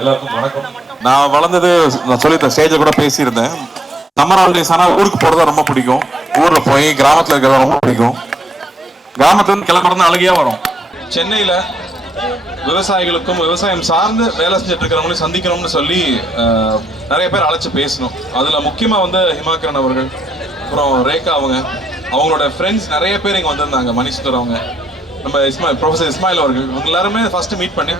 எல்லாருக்கும் வணக்கம். நான் வளர்ந்தது நான் சொல்லியிருந்தேன், ஸ்டேஜில் கூட பேசியிருந்தேன். சம்மர் ஹாலிடேஸ் ஆனால் ஊருக்கு போகிறதா ரொம்ப பிடிக்கும். ஊரில் போய் கிராமத்தில் இருக்கிறதா ரொம்ப பிடிக்கும். கிராமத்துலேருந்து கிளம்புறது அழகியா வரும். சென்னையில் விவசாயிகளுக்கும் விவசாயம் சார்ந்து வேலை செஞ்சுட்டு இருக்கிறவங்களையும் சந்திக்கணும்னு சொல்லி நிறைய பேர் அழைச்சி பேசணும். அதில் முக்கியமாக வந்து ஹிமாக்கரன் அவர்கள், அப்புறம் ரேகா அவங்களோட ஃப்ரெண்ட்ஸ் நிறைய பேர் இங்கே வந்திருந்தாங்க. மணிசுந்தர் அவங்க, நம்ம ப்ரொஃபசர் இஸ்மாயில் அவர்கள், இவங்க எல்லாருமே ஃபர்ஸ்ட் மீட் பண்ணி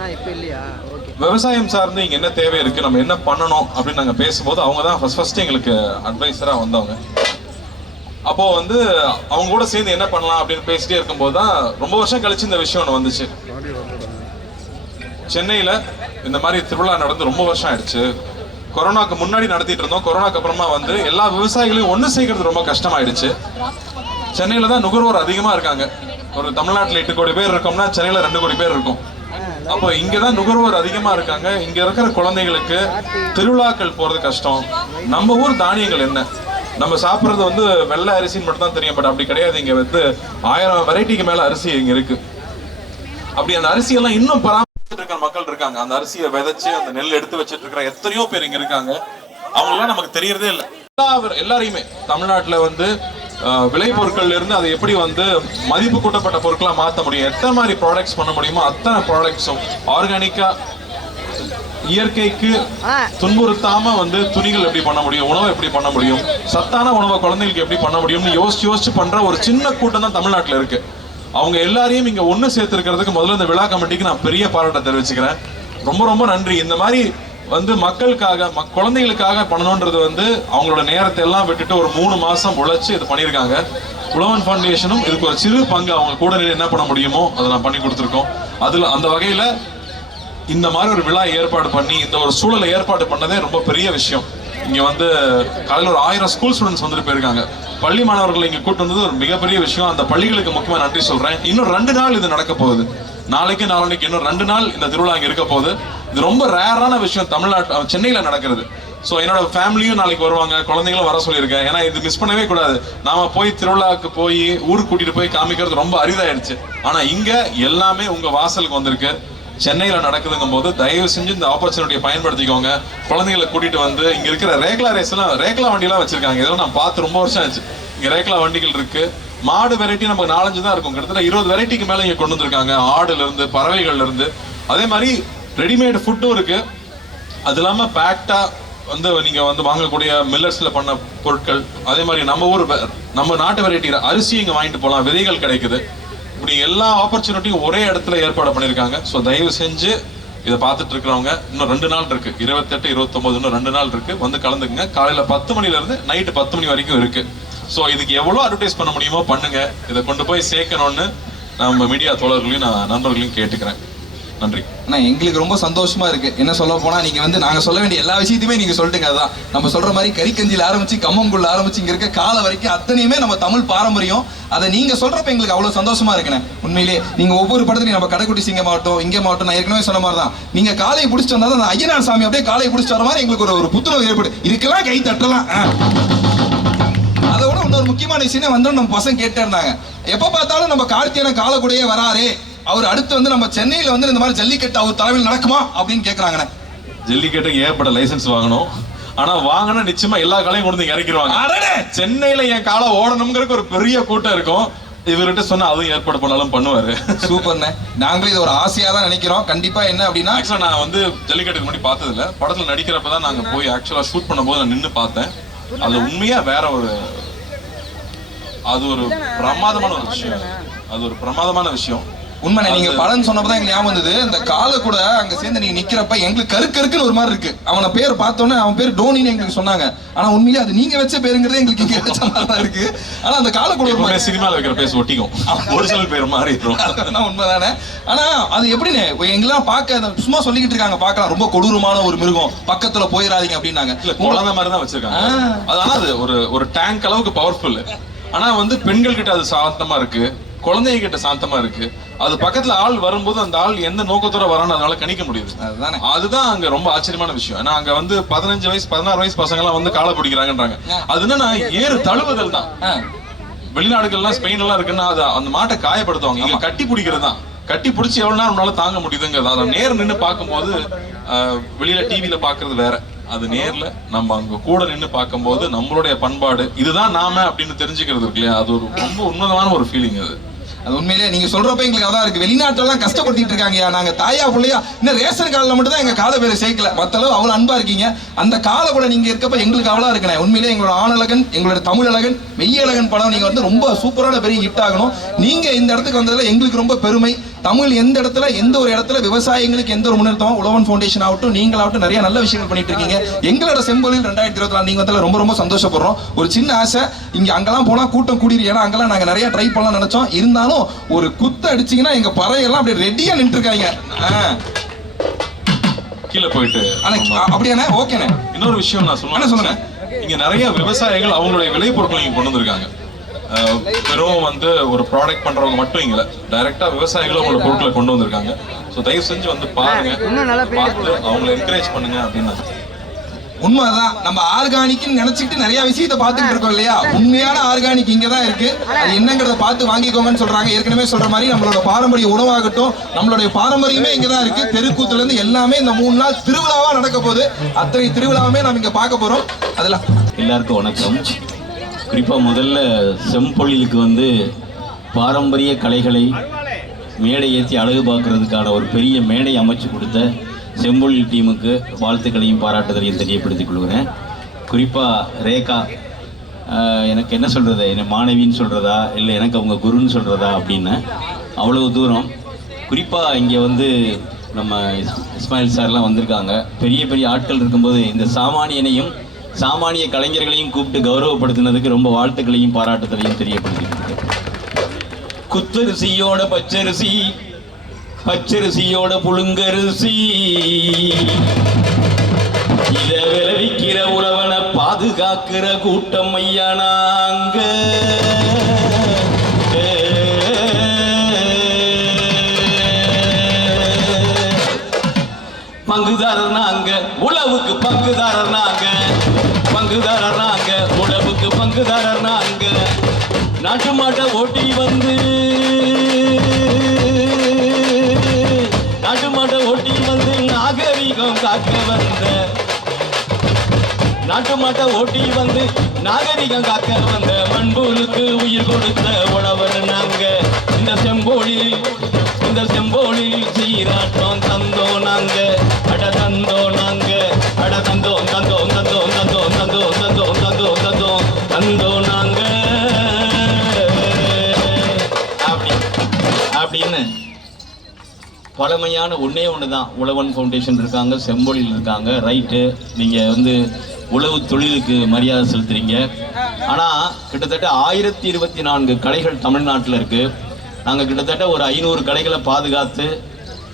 விவசாயம் சார்ந்து இங்கே என்ன தேவை இருக்குது, நம்ம என்ன பண்ணணும் அப்படின்னு நாங்கள் பேசும்போது அவங்க தான் ஃபர்ஸ்ட் எங்களுக்கு அட்வைஸராக வந்தவங்க. அப்போது வந்து அவங்க கூட சேர்ந்து என்ன பண்ணலாம் அப்படின்னு பேசிட்டே இருக்கும்போது தான் ரொம்ப வருஷம் கழிச்சு இந்த விஷயம் ஒன்று வந்துச்சு. சென்னையில் இந்த மாதிரி திருவிழா நடந்து ரொம்ப வருஷம் ஆயிடுச்சு. கொரோனாக்கு முன்னாடி நடத்திட்டு இருந்தோம். கொரோனாக்கு அப்புறமா வந்து எல்லா விவசாயிகளையும் ஒன்று சேர்க்கறது ரொம்ப கஷ்டமாயிடுச்சு. சென்னையில் தான் நுகர்வோர் அதிகமாக இருக்காங்க. ஒரு தமிழ்நாட்டில் 8 கோடி பேர் இருக்கோம்னா சென்னையில் 2 கோடி பேர் இருக்கும். அப்போ இங்கே தான் நுகர்வோர் அதிகமாக இருக்காங்க. இங்கே இருக்கிற குழந்தைகளுக்கு திருவிழாக்கள் போகிறது கஷ்டம். நம்ம ஊர் தானியங்கள் என்ன, நம்ம சாப்பிட்றது வந்து வெள்ளை அரிசின்னு மட்டும் தான் தெரியும். பட் அப்படி கிடையாது. இங்கே வந்து 1000 வெரைட்டிக்கு மேலே அரிசி இங்கே இருக்கு. அப்படி அந்த அரிசியெல்லாம் இன்னும் பராமரிச்சுட்டு இருக்கிற மக்கள் இருக்காங்க. அந்த அரிசியை விதைச்சு அந்த நெல் எடுத்து வச்சுட்டு இருக்கிற எத்தனையோ பேர் இங்கே இருக்காங்க. அவங்களாம் நமக்கு தெரியறதே இல்லை. எல்லாரையுமே தமிழ்நாட்டில் வந்து விளைபொருட்கள்ல இருந்து அதை எப்படி வந்து மதிப்பு கூட்டப்பட்ட பொருட்களா மாற்ற முடியும், எத்தனை மாதிரி ப்ராடக்ட்ஸ் பண்ண முடியுமோ அத்தனை ப்ராடக்ட்ஸும் ஆர்கானிக்கா, இயற்கைக்கு துன்புறுத்தாம வந்து துணிகள் எப்படி பண்ண முடியும், உணவை எப்படி பண்ண முடியும், சத்தான உணவை குழந்தைகளுக்கு எப்படி பண்ண முடியும்னு யோசிச்சு பண்ற ஒரு சின்ன கூட்டம் தான் தமிழ்நாட்டில் இருக்கு. அவங்க எல்லாரையும் இங்க ஒன்று சேர்த்துருக்கிறதுக்கு முதல்ல இந்த விழா கமிட்டிக்கு நான் பெரிய பாராட்ட தெரிவிச்சுக்கிறேன். ரொம்ப ரொம்ப நன்றி. இந்த மாதிரி வந்து மக்களுக்காக குழந்தைகளுக்காக பண்ணணுன்றது வந்து அவங்களோட நேரத்தை எல்லாம் விட்டுட்டு ஒரு 3 மாசம் உழைச்சு இது பண்ணியிருக்காங்க. உழவன் ஃபவுண்டேஷனும் இதுக்கு ஒரு சிறு பங்கு அவங்க கூட என்ன பண்ண முடியுமோ அதை நான் பண்ணி கொடுத்துருக்கோம். அதில் அந்த வகையில் இந்த மாதிரி ஒரு விழா ஏற்பாடு பண்ணி இந்த ஒரு சூழலை ஏற்பாடு பண்ணதே ரொம்ப பெரிய விஷயம். இங்கே வந்து காலையில் ஒரு 1000 ஸ்கூல் ஸ்டூடெண்ட்ஸ் வந்துட்டு போயிருக்காங்க. பள்ளி மாணவர்களை இங்கே கூட்டு வந்தது ஒரு மிகப்பெரிய விஷயம். அந்த பள்ளிகளுக்கு முக்கியமாக நன்றி சொல்கிறேன். இன்னும் 2 நாள் இது நடக்க போகுது. நாளைக்கு நாளைக்கு இன்னும் 2 நாள் இந்த திருவிழா இங்கே இருக்க போகுது. இது ரொம்ப ரேரான விஷயம் சென்னையில் நடக்கிறது. ஸோ என்னோட ஃபேமிலியும் நாளைக்கு வருவாங்க, குழந்தைங்களும் வர சொல்லியிருக்கேன். ஏன்னா இது மிஸ் பண்ணவே கூடாது. நாம போய் திருவிழாவுக்கு போய் ஊருக்கு கூட்டிட்டு போய் காமிக்கிறது ரொம்ப அரிதாயிடுச்சு. ஆனா இங்க எல்லாமே உங்க வாசலுக்கு வந்திருக்கு. சென்னையில் நடக்குதுங்கும் போது தயவு செஞ்சு இந்த ஆப்பர்ச்சுனிட்டியை பயன்படுத்திக்கோங்க. குழந்தைங்களை கூட்டிட்டு வந்து இங்க இருக்கிற ரேக்லா வண்டியெல்லாம் வச்சிருக்காங்க. இதெல்லாம் நான் பார்த்து ரொம்ப வருஷம் ஆச்சு. இங்க ரேக்லா வண்டிகள் இருக்கு. மாடு வெரைட்டி நமக்கு 4-5 தான் இருக்கும். கிட்டத்தட்ட 20 வெரைட்டிக்கு மேல இங்க கொண்டு வந்திருக்காங்க. ஆடுல இருந்து, பறவைகள்ல இருந்து. அதே மாதிரி ரெடிமேட் ஃபுட்டும் இருக்கு. அது இல்லாம பேக்டா வந்து நீங்க வந்து வாங்கக்கூடிய மில்லட்ஸ்ல பண்ண பொருட்கள். அதே மாதிரி நம்ம நாட்டு வெரைட்டி அரிசி இங்க வாங்கிட்டு போகலாம். விதைகள் கிடைக்குது. இப்படி எல்லா ஆப்பர்ச்சுனிட்டியும் ஒரே இடத்துல ஏற்பாடு பண்ணியிருக்காங்க. ஸோ தயவு செஞ்சு இதை பார்த்துட்டு இருக்கிறவங்க இன்னும் 2 நாள் இருக்கு. 28, 29 இன்னும் 2 நாள் இருக்கு. வந்து கலந்துக்குங்க. காலையில 10 மணில இருந்து நைட்டு 10 மணி வரைக்கும் இருக்கு. ஸோ இதுக்கு எவ்வளோ அட்வர்டைஸ் பண்ண முடியுமோ பண்ணுங்க. இதை கொண்டு போய் சேர்க்கணும்னு நம்ம மீடியா தோழர்களையும் நான் நண்பர்களையும் கேட்டுக்கிறேன். நன்றி. ஆனால் எங்களுக்கு ரொம்ப சந்தோஷமா இருக்கு. என்ன சொல்ல போனா நீங்க வந்து நாங்க சொல்ல வேண்டிய எல்லா விஷயத்தையுமே நீங்க சொல்லிட்டுங்க. அதான் நம்ம சொல்ற மாதிரி கறிக்கஞ்சியில் ஆரம்பிச்சு கம்மங்குள்ள ஆரம்பிச்சு இங்க இருக்க காலை வரைக்கும் அத்தனையுமே நம்ம தமிழ் பாரம்பரியம். அதை நீங்க சொல்றப்ப எங்களுக்கு அவ்வளவு சந்தோஷமா இருக்குண்ணே. உண்மையிலேயே நீங்க ஒவ்வொரு படத்துலையும் நம்ம கடைக்குட்டி சிங்க மாவட்டம் இங்கே மாவட்டம் நான் ஏற்கனவே சொன்ன மாதிரி தான் நீங்க காலையை பிடிச்சிட்டு வந்தா அந்த ஐயனார் சாமி அப்படியே காலையை பிடிச்சிட்டு வர மாதிரி எங்களுக்கு ஒரு புத்துணர்வு ஏற்படு. இதுக்கெல்லாம் கை தட்டலாம். அதை விட இன்னொரு முக்கியமான விஷயம் வந்து நம்ம பசங்க கேட்டே இருந்தாங்க, எப்ப பார்த்தாலும் நம்ம கார்த்தியான காலக்கூடையே வராரு, அவர் அடுத்து வந்து நம்ம சென்னையில வந்து இந்த மாதிரி ஜல்லிக்கட்டு அவர் தலைமையில் நடக்குமா அப்படின்னு கேட்கறாங்கண்ணே. ஜல்லிக்கட்டுக்கு ஏற்பட்ட லைசன்ஸ் வாங்கணும். ஆனா வாங்கினா நிச்சயமா எல்லா காலையும் கொண்டு வந்து இறக்கிடுவாங்க. சென்னையில என் காலை ஓடணுங்கிறதுக்கு ஒரு பெரிய கூட்டம் இருக்கும். இவர்கிட்ட சொன்னா அதுவும் ஏற்பாடு பண்ணாலும் பண்ணுவாரு. சூப்பர்ண்ணே. நாங்களும் இது ஒரு ஆசையா தான் நினைக்கிறோம். கண்டிப்பா என்ன அப்படின்னா ஆக்சுவலா நான் வந்து ஜல்லிக்கட்டுக்கு முன்னாடி பார்த்தது இல்ல. படத்துல நடிக்கிறப்பதான் நாங்க போய் ஆக்சுவலா ஷூட் பண்ணும்போது நான் நின்று பார்த்தேன். அது உண்மையா வேற ஒரு அது ஒரு பிரமாதமான ஒரு விஷயம். அது ஒரு பிரமாதமான விஷயம். உண்மை. நீங்க பலன் சொன்னப்பதான் எங்களுக்கு ஞாபகம் வந்தது. இந்த காலை கூட அங்க சேர்ந்து நீங்க நிக்கிறப்ப எங்களுக்கு கருக்குன்னு ஒரு மாதிரி இருக்கு. அவனை பேர் பார்த்தோன்னே அவன் பேர் டோனின்னு எங்களுக்கு சொன்னாங்க. ஆனா உண்மையிலே அது நீங்க வச்ச பேருங்கிறது எங்களுக்கு இங்க வச்ச மாதிரி தான் இருக்கு. ஆனா அந்த காலை கூட ஒரு மாதிரி சினிமால வைக்கிற பேர் ஒட்டிக்கும், ஒரிஜினல் பேர் மாதிரி உண்மைதானே. ஆனா அது எப்படின்னு எங்கெல்லாம் பார்க்க சும்மா சொல்லிக்கிட்டு இருக்காங்க, பார்க்கலாம் ரொம்ப கொடூரமான ஒரு மிருகம், பக்கத்துல போயிடாதீங்க அப்படின்னாங்க. இல்ல குழந்தை மாதிரி தான் வச்சிருக்காங்க. அதனால அது ஒரு டேங்க் அளவுக்கு பவர்ஃபுல். ஆனா வந்து பெண்கள் கிட்ட அது சாந்தமா இருக்கு, குழந்தைங்க கிட்ட சாந்தமா இருக்கு. அது பக்கத்துல ஆள் வரும்போது அந்த ஆள் எந்த நோக்கத்தோட வரான்னு அதனால கணிக்க முடியுது. அதுதான் அங்க ரொம்ப ஆச்சரியமான விஷயம். ஏன்னா அங்க வந்து 15 வயசு 16 வயசு பசங்க எல்லாம் வந்து காலை பிடிக்கிறாங்கன்றாங்க. அது என்னன்னா ஏறு தழுவுதல் தான். வெளிநாடுகள்லாம் ஸ்பெயின் எல்லாம் இருக்குன்னா அது அந்த மாட்டை காயப்படுத்துவாங்க. இங்க கட்டி பிடிக்கிறது தான். கட்டி பிடிச்சி எவ்வளவு நேரம் உன்னால தாங்க முடியுதுங்கிறது. அதை நேர் நின்று பார்க்கும்போது வெளியில டிவியில பாக்குறது வேற, அது நேர்ல நம்ம அங்க கூட நின்று பார்க்கும்போது நம்மளுடைய பண்பாடு இதுதான் நாம அப்படின்னு தெரிஞ்சுக்கிறது இருக்கு இல்லையா, அது ஒரு ரொம்ப உன்னதமான ஒரு ஃபீலிங். அது உண்மையிலேயே நீங்க சொல்றப்ப எங்களுக்கு அதான் இருக்கு. வெளிநாட்டெல்லாம் கஷ்டப்பட்டு இருக்காங்க, நாங்க தாயா பிள்ளையா இன்னும் ரேஷன் கார்டுல மட்டும் தான் எங்க காலை பேரை சேர்க்கல, மத்த அளவு அவ்வளவு அன்பா இருக்கீங்க. அந்த காலை கூட நீங்க இருக்கப்ப எங்களுக்கு அவ்வளவு இருக்குண்ணே. உண்மையிலேயே எங்களோட ஆணழகன், எங்களோட தமிழ் அழகன், மெய்யழகன் படம் நீங்க வந்து ரொம்ப சூப்பரான பெரிய ஹிட் ஆகணும். நீங்க இந்த இடத்துக்கு வந்ததுல எங்களுக்கு ரொம்ப பெருமை. தமிழ் எந்த இடத்துல எந்த ஒரு இடத்துல விவசாயிகளுக்கு எந்த ஒரு முன்னேற்றம், உழவன் ஃபவுண்டேஷன் ஆகட்டும் நீங்களாகட்டும் நிறைய நல்ல விஷயங்கள் பண்ணிட்டு இருக்கீங்க. எங்களோட செம்பொழில் 2024 நீங்க வந்ததுல ரொம்ப ரொம்ப சந்தோஷப்படுறோம். ஒரு சின்ன ஆசை, இங்க அங்கெல்லாம் போனா கூட்டம் கூடிரு, ஏன்னா அங்கெல்லாம் நாங்க நிறைய ட்ரை பண்ணலாம் நினைச்சோம். இருந்தாலும் ஒரு குத்து அடிச்சீங்கன்னா எங்க பறையெல்லாம் அப்படியே ரெடியா நின்று இருக்காங்க. கீழே போயிட்டு அப்படியானே ஓகேண்ணே. இன்னொரு விஷயம் நான் சொல்லுங்க, இங்க நிறைய விவசாயிகள் அவங்களுடைய விளைபொருட்களை இங்க கொண்டு வந்திருக்காங்க. வெறும் வந்து ஒரு ப்ராடக்ட் பண்றவங்க மட்டும் இங்க டைரக்டா விவசாயிகளும் அவங்களோட பொருட்களை கொண்டு வந்திருக்காங்க. ஸோ தயவு செஞ்சு வந்து பாருங்க, பார்த்து அவங்களை என்கரேஜ் பண்ணுங்க அப்படின்னு. உண்மைதான், நம்ம ஆர்கானிக்னு நினைச்சிட்டு நிறைய விஷயத்த பார்த்துட்டு இருக்கோம் இல்லையா. உண்மையான ஆர்கானிக் இங்க தான் இருக்கு. அது என்னங்கிறத பார்த்து வாங்கிக்கோங்கன்னு சொல்றாங்க. ஏற்கனவே சொல்ற மாதிரி நம்மளோட பாரம்பரிய உணவாகட்டும், நம்மளுடைய பாரம்பரியமே இங்க தான் இருக்கு. தெருக்கூத்துல இருந்து எல்லாமே இந்த 3 நாள் திருவிழாவா நடக்க போகுது. அத்தனை திருவிழாவுமே நம்ம இங்க பார்க்க போறோம். அதுல எல்லாருக்கும் வணக்கம். குறிப்பாக முதல்ல செம்பொழிலுக்கு வந்து பாரம்பரிய கலைகளை மேடை ஏற்றி அழகு பார்க்கறதுக்கான ஒரு பெரிய மேடை அமைச்சு கொடுத்த செம்பொழில் டீமுக்கு வாழ்த்துக்களையும் பாராட்டுதலையும் தெரியப்படுத்திக் கொள்கிறேன். குறிப்பாக ரேகா, எனக்கு என்ன சொல்கிறது, என்னை மாணவின்னு சொல்கிறதா இல்லை எனக்கு அவங்க குருன்னு சொல்கிறதா அப்படின்னு அவ்வளவு தூரம். குறிப்பாக இங்கே வந்து நம்ம இஸ்மாயில் சார்லாம் வந்திருக்காங்க. பெரிய பெரிய ஆட்கள் இருக்கும்போது இந்த சாமானியனையும் சாமானிய கலைஞர்களையும் கூப்பிட்டு கௌரவப்படுத்தினதுக்கு ரொம்ப வாழ்த்துக்களையும் பாராட்டுதலையும் தெரியப்படுத்திட்டு, குத்தரிசியோட பச்சரிசி, பச்சரிசியோட புழுங்கரிசி, இத விளைவிக்கிற உழவனை பாதுகாக்கிற கூட்டம் ஐயா நாங்க. பங்குதாரர் நாங்க, உழவுக்கு பங்குதாரர் நாங்க, பங்குதாரர் நாங்க, உழவுக்கு பங்குதாரர் நாங்க. நாட்டு மாட்டை ஓட்டி வந்து, நாட்டு மாட்டை ஓட்டி வந்து நாகரிகம் காக்க வந்த, நாட்டு மாட்டை ஓட்டி வந்து நாகரிகம் காக்க வந்த மண்புழுக்கு உயிர் கொடுத்த உழவர் நாங்க. இந்த செம்போலில் சீராட்டம் தந்தோம் நாங்க, அட தந்தோம் நாங்க, அட தந்தோம் தந்தோம் தந்தோம் தந்தோம் தந்தோம் தந்தோம் தந்தோம் தந்தோம் தந்தோம் நாங்க. அப்படின்னு பழமையான ஒன்னே ஒண்ணுதான். உழவன் ஃபவுண்டேஷன் இருக்காங்க, செம்பொழில் இருக்காங்க. ரைட்டு, நீங்க வந்து உழவு தொழிலுக்கு மரியாதை செலுத்துறீங்க. ஆனா கிட்டத்தட்ட 1024 கலைகள் தமிழ்நாட்டில் இருக்கு. நாங்கள் கிட்டத்தட்ட ஒரு 500 கலைகளை பாதுகாத்து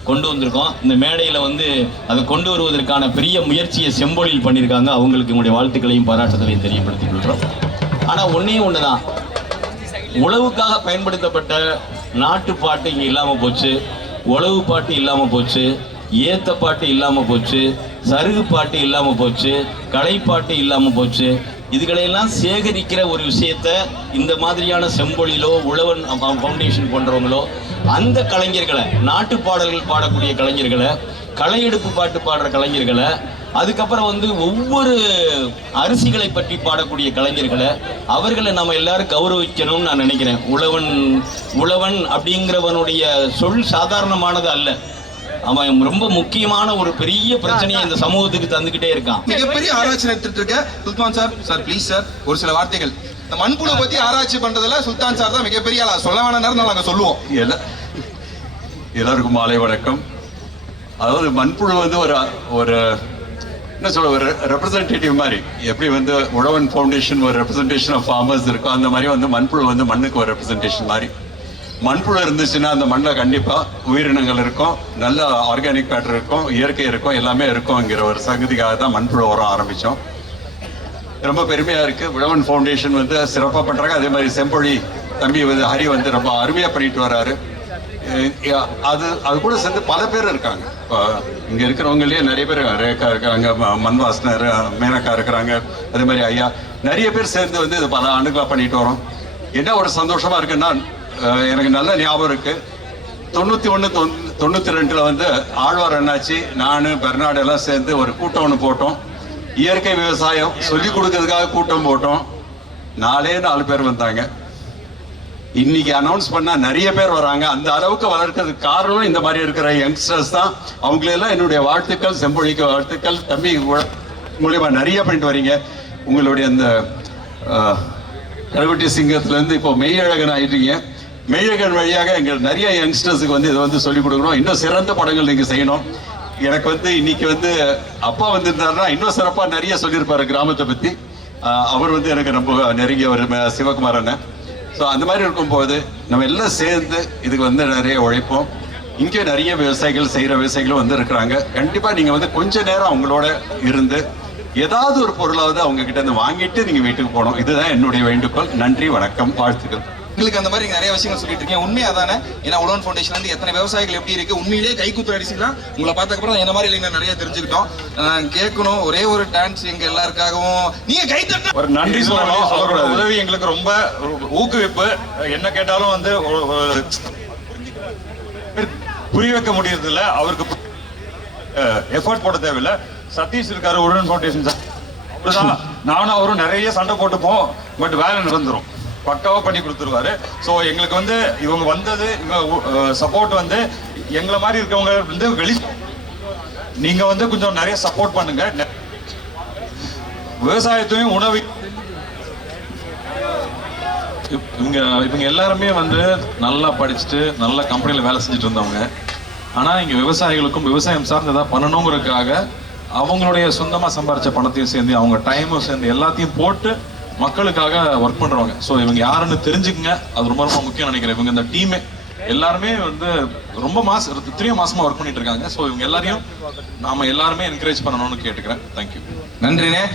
கொண்டு வந்திருக்கோம். இந்த மேடையில் வந்து அதை கொண்டு வருவதற்கான பெரிய முயற்சியை செம்பொழில் பண்ணியிருக்காங்க. அவங்களுக்கு உங்களுடைய வாழ்த்துக்களையும் பாராட்டுதலையும் தெரியப்படுத்திக் கொள்கிறோம். ஆனால் ஒன்றே ஒன்று தான், உழவுக்காக பயன்படுத்தப்பட்ட நாட்டுப்பாட்டு இங்கே இல்லாமல் போச்சு, உழவு பாட்டு இல்லாமல் போச்சு, ஏத்த பாட்டு இல்லாமல் போச்சு, சருகு பாட்டு இல்லாமல் போச்சு, கலைப்பாட்டு இல்லாமல் போச்சு. இதுகளையெல்லாம் சேகரிக்கிற ஒரு விஷயத்த இந்த மாதிரியான செம்பொழிலோ உழவன் ஃபவுண்டேஷன் போன்றவங்களோ அந்த கலைஞர்களை, நாட்டு பாடல்கள் பாடக்கூடிய கலைஞர்களை, கலையெடுப்பு பாட்டு பாடுற கலைஞர்களை, அதுக்கப்புறம் வந்து ஒவ்வொரு அரிசிகளை பற்றி பாடக்கூடிய கலைஞர்களை, அவர்களை நம்ம எல்லாரும் கௌரவிக்கணும்னு நான் நினைக்கிறேன். உழவன் அப்படிங்கிறவனுடைய சொல் சாதாரணமானது அல்ல. அவன் ரொம்ப முக்கியமான ஒரு பெரிய பிரச்சனையை இந்த சமூகத்துக்கு தந்துகிட்டே இருக்கான். மிகப்பெரிய ஆராய்ச்சி நடத்திட்டு இருக்க சுல்தான் சார், ப்ளீஸ் சார் ஒரு சில வார்த்தைகள். இந்த மண்புழு பத்தி ஆராய்ச்சி பண்றதுல சுல்தான் சார் தான் மிகப்பெரிய ஆளா. சொல்ல வேணாம் நேரம் நாங்க சொல்லுவோம். எல்லாருக்கும் மாலை வணக்கம். அதாவது மண்புழு வந்து ஒரு என்ன சொல்ல, ஒரு ரெப்ரசன்டேட்டிவ் மாதிரி. எப்படி வந்து உழவன் ஃபவுண்டேஷன் ஒரு ரெப்ரசன்டேஷன் ஆஃப் ஃபார்மர்ஸ் இருக்கும், அந்த மாதிரி வந்து மண்புழு வந்து மண்ணுக்கு ஒரு ரெப்ரசன்டேஷன் மாதிரி. மண்புழு இருந்துச்சுன்னா அந்த மண்ணில் கண்டிப்பாக உயிரினங்கள் இருக்கும், நல்ல ஆர்கானிக் மேட்டர் இருக்கும், இயற்கை இருக்கும், எல்லாமே இருக்கும்ங்கிற ஒரு சங்கதிக்காக தான் மண்புழு உரம் ஆரம்பித்தோம். ரொம்ப பெருமையாக இருக்குது. உழவன் ஃபவுண்டேஷன் வந்து சிறப்பாக பண்ணுறாங்க. அதே மாதிரி செம்பொழி தம்பி வந்து ஹரி வந்து ரொம்ப அருமையாக பண்ணிட்டு வர்றாரு. அது கூட சேர்ந்து பல பேர் இருக்காங்க. இப்போ இங்கே இருக்கிறவங்களே நிறைய பேர், ரேகா இருக்காங்க, மண்வாசனர், மேனக்கா இருக்கிறாங்க, அதே மாதிரி ஐயா, நிறைய பேர் சேர்ந்து வந்து இது பல ஆண்டுகளாக பண்ணிட்டு வரோம். என்ன ஒரு சந்தோஷமாக இருக்குன்னா, எனக்கு நல்ல ஞாபகம் இருக்குது, 91 92 வந்து ஆழ்வார் அண்ணாச்சி, நான், பெர்னாடு எல்லாம் சேர்ந்து ஒரு கூட்டம் ஒன்று போட்டோம். இயற்கை விவசாயம் சொல்லிக் கொடுக்கறதுக்காக கூட்டம் போட்டோம். 4 பேர் வந்தாங்க. இன்னைக்கு அனௌன்ஸ் பண்ணா நிறைய பேர் வராங்க. அந்த அளவுக்கு வளர்க்கறதுக்கு காரணம் இந்த மாதிரி இருக்கிற யங்ஸ்டர்ஸ் தான். அவங்களெல்லாம் என்னுடைய வாழ்த்துக்கள், செம்பொழிக்கு வாழ்த்துக்கள். தம்பி மூலியமா நிறைய பண்ணிட்டு வரீங்க. உங்களுடைய அந்த கருவட்டி சிங்கத்திலேருந்து இப்போ மெய்யழகன் ஆயிட்டீங்க. மெய்யழகன் வழியாக எங்கள் நிறைய யங்ஸ்டர்ஸுக்கு வந்து இதை வந்து சொல்லிக் கொடுக்கணும். இன்னும் சிறந்த படங்கள் நீங்கள் செய்யணும். எனக்கு வந்து இன்னைக்கு வந்து அப்பா வந்திருந்தாருன்னா இன்னும் சிறப்பாக நிறைய சொல்லியிருப்பாரு கிராமத்தை பற்றி. அவர் வந்து எனக்கு ரொம்ப நெருங்கிய ஒரு சிவகுமார் அண்ணன். ஸோ அந்த மாதிரி இருக்கும்போது நம்ம எல்லாம் சேர்ந்து இதுக்கு வந்து நிறைய உழைப்போம். இங்கே நிறைய விவசாயிகள் செய்கிற விவசாயிகளும் வந்து இருக்கிறாங்க. கண்டிப்பாக நீங்கள் வந்து கொஞ்ச நேரம் அவங்களோட இருந்து ஏதாவது ஒரு பொருளாவது அவங்க கிட்ட இருந்து வாங்கிட்டு நீங்கள் வீட்டுக்கு போகணும். இதுதான் என்னுடைய வேண்டுகோள். நன்றி, வணக்கம், வாழ்த்துக்கள். உங்களுக்கு அந்த மாதிரி நிறைய விஷயங்கள் சொல்லிட்டு இருக்கீங்க. உண்மையா தானே? ஏன்னா உழவன் ஃபவுண்டேஷன் வந்து எத்தனை விவசாயிகள் எப்படி இருக்கு, உண்மையிலேயே கைக்குத்து அடிச்சுலாம் உங்களை பார்த்ததுக்கப்புறம் என்ன மாதிரி இல்லைங்க நிறைய தெரிஞ்சுக்கிட்டோம். கேட்கணும் ஒரே ஒரு டான்ஸ் எங்க எல்லாருக்காகவும் நீங்க கை தட்ட ஒரு நன்றி சொல்லணும். அவரோட உதவி எங்களுக்கு ரொம்ப ஊக்குவிப்பு. என்ன கேட்டாலும் வந்து புரிய வைக்க முடியறது இல்லை. அவருக்கு எஃபர்ட் போட தேவையில்லை. சதீஷ் இருக்காரு, உழவன் ஃபவுண்டேஷன் சார், அவருதான். நானும் அவரும் நிறைய சண்டை போட்டுப்போம். பட் வேலை நடந்துரும், பக்காவா பண்ணி கொடுத்துருவாரு. ஸோ எங்களுக்கு வந்து இவங்க வந்தது, இவங்க சப்போர்ட் வந்து எங்களை மாதிரி இருக்கவங்க வந்து நீங்க வந்து கொஞ்சம் நிறைய சப்போர்ட் பண்ணுங்க. விவசாயத்தையும் உணவு இவங்க எல்லாருமே வந்து நல்லா படிச்சுட்டு நல்ல கம்பெனியில் வேலை செஞ்சுட்டு இருந்தவங்க. ஆனால் இங்கே விவசாயிகளுக்கும் விவசாயம் சார்ந்து ஏதாவது பண்ணணுங்கிறதுக்காக அவங்களுடைய சொந்தமாக சம்பாரிச்ச பணத்தையும் சேர்ந்து அவங்க டைமும் சேர்ந்து எல்லாத்தையும் போட்டு மக்களுக்காக ஒர்க் பண்றவங்க. ஸோ இவங்க யாருன்னு தெரிஞ்சுக்குங்க. அது ரொம்ப ரொம்ப முக்கியம் நினைக்கிறேன். இவங்க இந்த டீமே எல்லாருமே வந்து ரொம்ப இத்தனையும் மாசமா ஒர்க் பண்ணிட்டு இருக்காங்க. ஸோ இவங்க எல்லாரையும் நாம எல்லாருமே என்கரேஜ் பண்ணணும்னு கேட்டுக்கிறேன். தேங்க்யூ. நன்றிண்ணே.